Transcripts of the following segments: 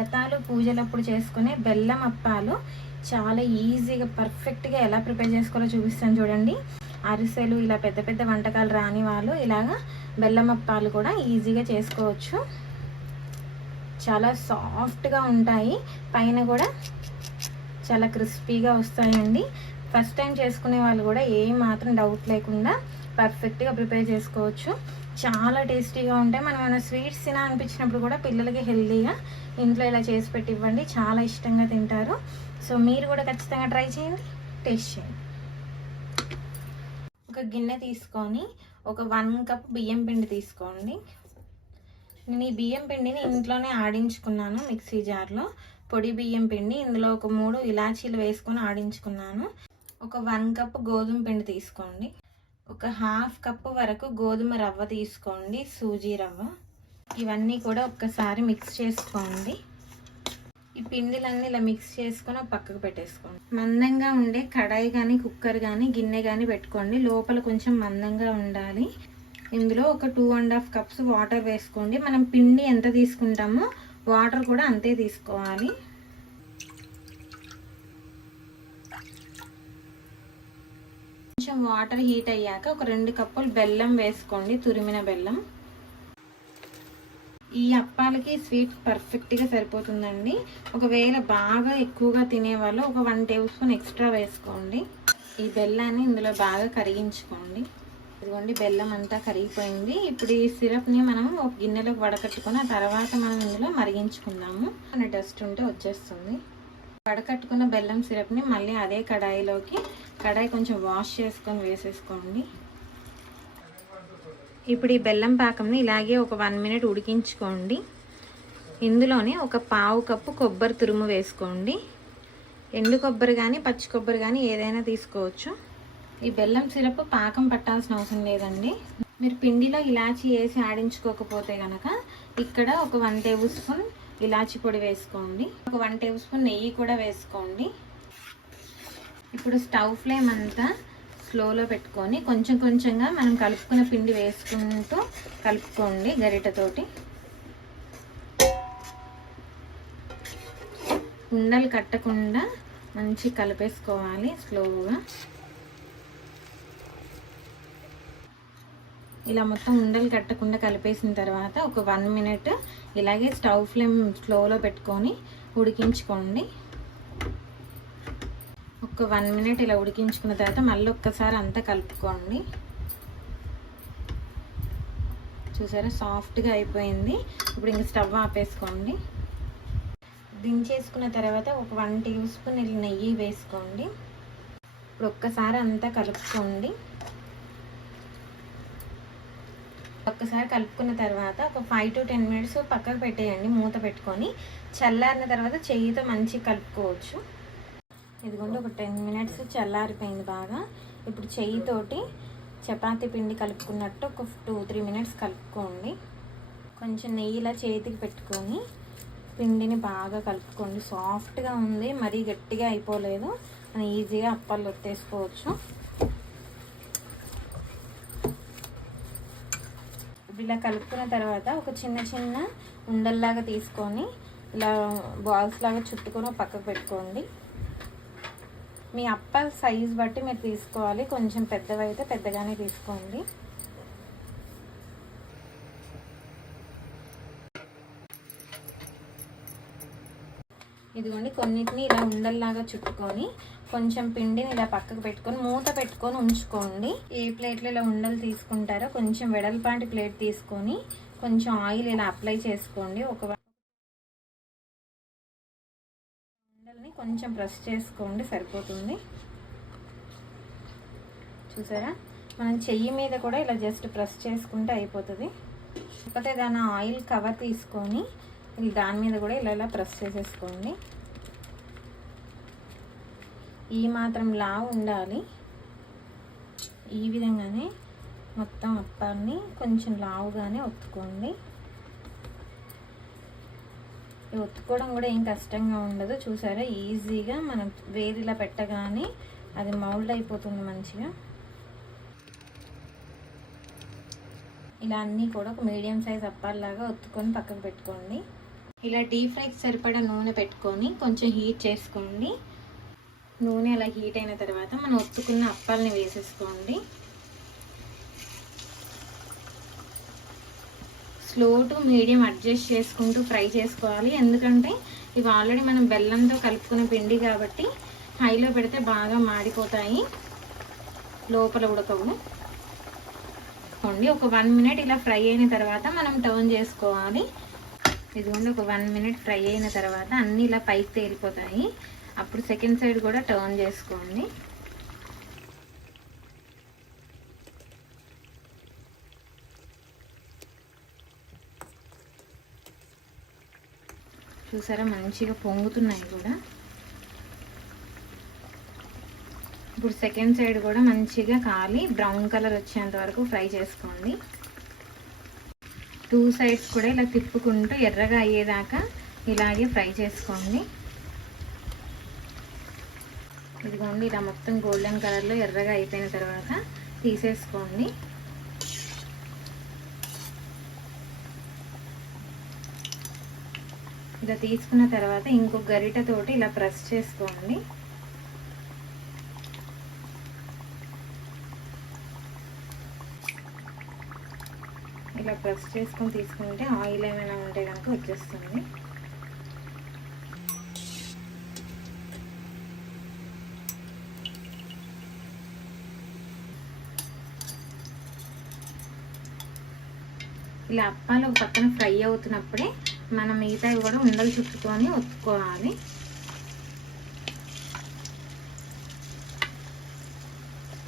వ్రతాలు పూజలప్పుడు చేసుకునే బెల్లం అప్పాలు చాలా ఈజీగా పర్ఫెక్ట్గా ఎలా ప్రిపేర్ చేసుకోవాలో చూపిస్తాను చూడండి. అరిసెలు ఇలా పెద్ద పెద్ద వంటకాలు రాని వాళ్ళు ఇలాగా బెల్లం అప్పాలు కూడా ఈజీగా చేసుకోవచ్చు. చాలా సాఫ్ట్గా ఉంటాయి, పైన కూడా చాలా క్రిస్పీగా వస్తాయండి. ఫస్ట్ టైం చేసుకునే వాళ్ళు కూడా ఏం మాత్రం డౌట్ లేకుండా పర్ఫెక్ట్గా ప్రిపేర్ చేసుకోవచ్చు. చాలా టేస్టీగా ఉంటాయి. మనం ఏమైనా స్వీట్స్ తినా అనిపించినప్పుడు కూడా పిల్లలకి హెల్తీగా ఇంట్లో ఇలా చేసి పెట్టి ఇవ్వండి, చాలా ఇష్టంగా తింటారు. సో మీరు కూడా ఖచ్చితంగా ట్రై చేయండి, టేస్ట్ చేయండి. ఒక గిన్నె తీసుకొని ఒక 1 కప్ బియ్యం పిండి తీసుకోండి. నేను ఈ బియ్యం పిండిని ఇంట్లోనే ఆడించుకున్నాను మిక్సీ జార్లో. పొడి బియ్యం పిండి, ఇందులో ఒక 3 ఇలాచీలు వేసుకొని ఆడించుకున్నాను. ఒక 1 కప్ గోధుమ పిండి తీసుకోండి. ఒక 1/2 కప్ వరకు గోధుమ రవ్వ తీసుకోండి, సూజీ రవ్వ. ఇవన్నీ కూడా ఒక్కసారి మిక్స్ చేసుకోండి. ఈ పిండిలన్నీ ఇలా మిక్స్ చేసుకొని పక్కకు పెట్టేసుకోండి. మందంగా ఉండే కడాయి కానీ కుక్కర్ కానీ గిన్నె కానీ పెట్టుకోండి. లోపల కొంచెం మందంగా ఉండాలి. ఇందులో ఒక 2.5 కప్స్ వాటర్ వేసుకోండి. మనం పిండి ఎంత తీసుకుంటామో వాటర్ కూడా అంతే తీసుకోవాలి. కొంచెం వాటర్ హీట్ అయ్యాక ఒక 2 కప్పులు బెల్లం వేసుకోండి, తురిమిన బెల్లం. ఈ అప్పాలకి స్వీట్ పర్ఫెక్ట్గా సరిపోతుందండి. ఒకవేళ బాగా ఎక్కువగా తినేవాళ్ళు ఒక 1 టేబుల్ స్పూన్ ఎక్స్ట్రా వేసుకోండి. ఈ బెల్లాన్ని ఇందులో బాగా కరిగించుకోండి. ఇదిగోండి, బెల్లం అంతా కరిగిపోయింది. ఇప్పుడు ఈ సిరప్ని మనం ఒక గిన్నెలోకి వడకట్టుకొని ఆ తర్వాత మనం ఇందులో మరిగించుకుందాము. అనే డస్ట్ ఉంటే వచ్చేస్తుంది. వడకట్టుకున్న బెల్లం సిరప్ని మళ్ళీ అదే కడాయి కొంచెం వాష్ చేసుకొని వేసేసుకోండి. ఇప్పుడు ఈ బెల్లం పాకంని ఇలాగే ఒక 1 మినిట్ ఉడికించుకోండి. ఇందులోనే ఒక 1/2 కప్పు కొబ్బరి తురుము వేసుకోండి. ఎండు కొబ్బరి కానీ పచ్చి కొబ్బరి కానీ ఏదైనా తీసుకోవచ్చు. ఈ బెల్లం సిరప్ పాకం పట్టాల్సిన అవసరం లేదండి. మీరు పిండిలో ఇలాచీ వేసి ఆడించుకోకపోతే కనుక ఇక్కడ ఒక 1 టేబుల్ స్పూన్ ఇలాచీ పొడి వేసుకోండి. ఒక 1 టేబుల్ స్పూన్ నెయ్యి కూడా వేసుకోండి. ఇప్పుడు స్టవ్ ఫ్లేమ్ అంతా స్లోలో పెట్టుకొని కొంచెం కొంచెంగా మనం కలుపుకున్న పిండి వేసుకుంటూ కలుపుకోండి గరిటెతోటి. ఉండలు కట్టకుండా మంచి కలిపేసుకోవాలి స్లోగా. ఇలా మొత్తం ఉండలు కట్టకుండా కలిపేసిన తర్వాత ఒక 1 మినిట్ ఇలాగే స్టవ్ ఫ్లేమ్ స్లోలో పెట్టుకొని ఉడికించుకోండి. ఒక 1 మినిట్ ఇలా ఉడికించుకున్న తర్వాత మళ్ళీ ఒక్కసారి అంతా కలుపుకోండి. చూసారా, సాఫ్ట్గా అయిపోయింది. ఇప్పుడు ఇంక స్టవ్ ఆపేసుకోండి. దించేసుకున్న తర్వాత ఒక 1 టేబుల్ స్పూన్ నెయ్యి వేసుకోండి. ఇప్పుడు ఒక్కసారి అంతా కలుపుకోండి. ఒక్కసారి కలుపుకున్న తర్వాత ఒక 5 to 10 మినిట్స్ పక్కకు పెట్టేయండి మూత పెట్టుకొని. చల్లారిన తర్వాత చెయ్యితో మంచిగా కలుపుకోవచ్చు. ఇదిగోండి, ఒక 10 మినిట్స్ చల్లారిపోయింది బాగా. ఇప్పుడు చెయ్యితోటి చపాతీ పిండి కలుపుకున్నట్టు ఒక 2-3 మినిట్స్ కలుపుకోండి. కొంచెం నెయ్యిలా చేతికి పెట్టుకొని పిండిని బాగా కలుపుకోండి. సాఫ్ట్గా ఉంది, మరీ గట్టిగా అయిపోలేదు. మనం ఈజీగా అప్పాలు ఒత్తేసుకోవచ్చు. ఇలా కలుపుకున్న తర్వాత ఒక చిన్న ఉండల్లాగా తీసుకొని ఇలా బాల్స్ లాగా చుట్టుకొని పక్కకు పెట్టుకోండి. మీ అప్ప సైజ్ బట్టి మీరు తీసుకోవాలి. కొంచెం పెద్దవైతే పెద్దగానే తీసుకోండి. ఇదిగోండి, కొన్నిటిని ఇలా ఉండల్లాగా చుట్టుకొని కొంచెం పిండిని ఇలా పక్కకు పెట్టుకొని మూత పెట్టుకొని ఉంచుకోండి. ఏ ప్లేట్లో ఇలా ఉండలు తీసుకుంటారో కొంచెం వెడల్పాటి ప్లేట్ తీసుకొని కొంచెం ఆయిల్ ఇలా అప్లై చేసుకోండి. ఒక ఉండల్ని కొంచెం ప్రెస్ చేసుకోండి, సరిపోతుంది. చూసారా, మనం చెయ్యి మీద కూడా ఇలా జస్ట్ ప్రెస్ చేసుకుంటే అయిపోతుంది. కాకపోతే దాని ఆయిల్ కవర్ తీసుకొని దాని మీద కూడా ఇలా ప్రెస్ చేసేసుకోండి. ఈ మాత్రం లావు ఉండాలి. ఈ విధంగానే మొత్తం అప్పాన్ని కొంచెం లావుగానే ఒత్తుకోండి. ఒత్తుకోవడం కూడా ఏం కష్టంగా ఉండదు. చూసారా, ఈజీగా మనం వేడిలా పెట్టగానే అది మౌల్డ్ అయిపోతుంది మంచిగా. ఇలా అన్నీ కూడా ఒక మీడియం సైజ్ అప్పాల్లాగా ఒత్తుకొని పక్కకు పెట్టుకోండి. ఇలా డీప్ ఫ్రైకి సరిపడా నూనె పెట్టుకొని కొంచెం హీట్ చేసుకోండి. నూనె అలా హీట్ అయిన తర్వాత మనం ఒత్తుకున్న అప్పాలని వేసేసుకోండి. స్లో టు మీడియం అడ్జస్ట్ చేసుకుంటూ ఫ్రై చేసుకోవాలి. ఎందుకంటే ఇవి ఆల్రెడీ మనం బెల్లంతో కలుపుకునే పిండి కాబట్టి హైలో పెడితే బాగా మాడిపోతాయి, లోపల ఉడకవు. ఒక 1 మినిట్ ఇలా ఫ్రై అయిన తర్వాత మనం టర్న్ చేసుకోవాలి. ఇదిగోండి, ఒక 1 మినిట్ ఫ్రై అయిన తర్వాత అన్నీ ఇలా పైకి తేలిపోతాయి. అప్పుడు సెకండ్ సైడ్ కూడా టర్న్ చేసుకోండి. చూసారా, మంచిగా పొంగుతున్నాయి కూడా. ఇప్పుడు సెకండ్ సైడ్ కూడా మంచిగా కాలి బ్రౌన్ కలర్ వచ్చేంత వరకు ఫ్రై చేసుకోండి. 2 సైడ్స్ కూడా ఇలా తిప్పుకుంటూ ఎర్రగా అయ్యేదాకా ఇలాగే ఫ్రై చేసుకోండి. ఇదిగోండి, ఇలా మొత్తం గోల్డెన్ కలర్లో ఎర్రగా అయిపోయిన తర్వాత తీసేసుకోండి. ఇలా తీసుకున్న తర్వాత ఇంకొక గరిటెతోటి ఇలా ప్రెస్ చేసుకోండి. ఇలా ప్రెస్ చేసుకొని తీసుకుంటే ఆయిల్ ఏమైనా ఉంటే కనుక వచ్చేస్తుంది. ఇలా అప్పాలు ఒక పక్కన ఫ్రై అవుతున్నప్పుడే మనం మిగతావి కూడా ఉండలు చుట్టుకొని ఒత్తుకోవాలి.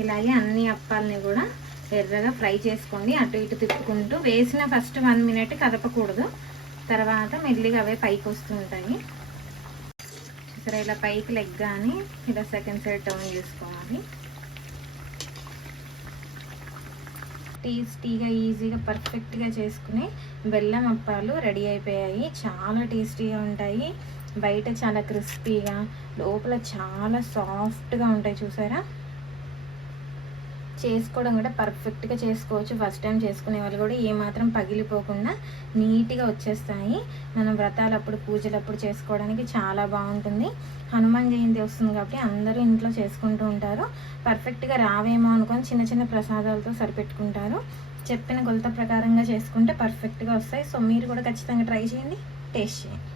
ఇలాగే అన్ని అప్పాలని కూడా ఎర్రగా ఫ్రై చేసుకోండి. అటు ఇటు తిప్పుకుంటూ వేసిన ఫస్ట్ 1 మినిట్ కదపకూడదు, తర్వాత మెల్లిగా అవే పైకి వస్తూ ఉంటాయి. సరే, ఇలా పైకి లెగ్గానే ఇలా సెకండ్ సైడ్ టర్న్ చేసుకోవాలి. టేస్టీగా ఈజీగా పర్ఫెక్ట్గా చేసుకునే బెల్లం అప్పాలు రెడీ అయిపోయాయి. చాలా టేస్టీగా ఉంటాయి. బయట చాలా క్రిస్పీగా, లోపల చాలా సాఫ్ట్గా ఉంటాయి. చూసారా, చేసుకోవడం కూడా పర్ఫెక్ట్గా చేసుకోవచ్చు. ఫస్ట్ టైం చేసుకునే వాళ్ళు కూడా ఏమాత్రం పగిలిపోకుండా నీట్గా వచ్చేస్తాయి. మనం వ్రతాలప్పుడు, పూజలప్పుడు చేసుకోవడానికి చాలా బాగుంటుంది. హనుమాన్ జయంతి వస్తుంది కాబట్టి అందరూ ఇంట్లో చేసుకుంటూ ఉంటారు. పర్ఫెక్ట్గా రావేమో అనుకొని చిన్న చిన్న ప్రసాదాలతో సరిపెట్టుకుంటారు. చెప్పిన కొలత ప్రకారంగా చేసుకుంటే పర్ఫెక్ట్గా వస్తాయి. సో మీరు కూడా ఖచ్చితంగా ట్రై చేయండి, టేస్ట్ చేయండి.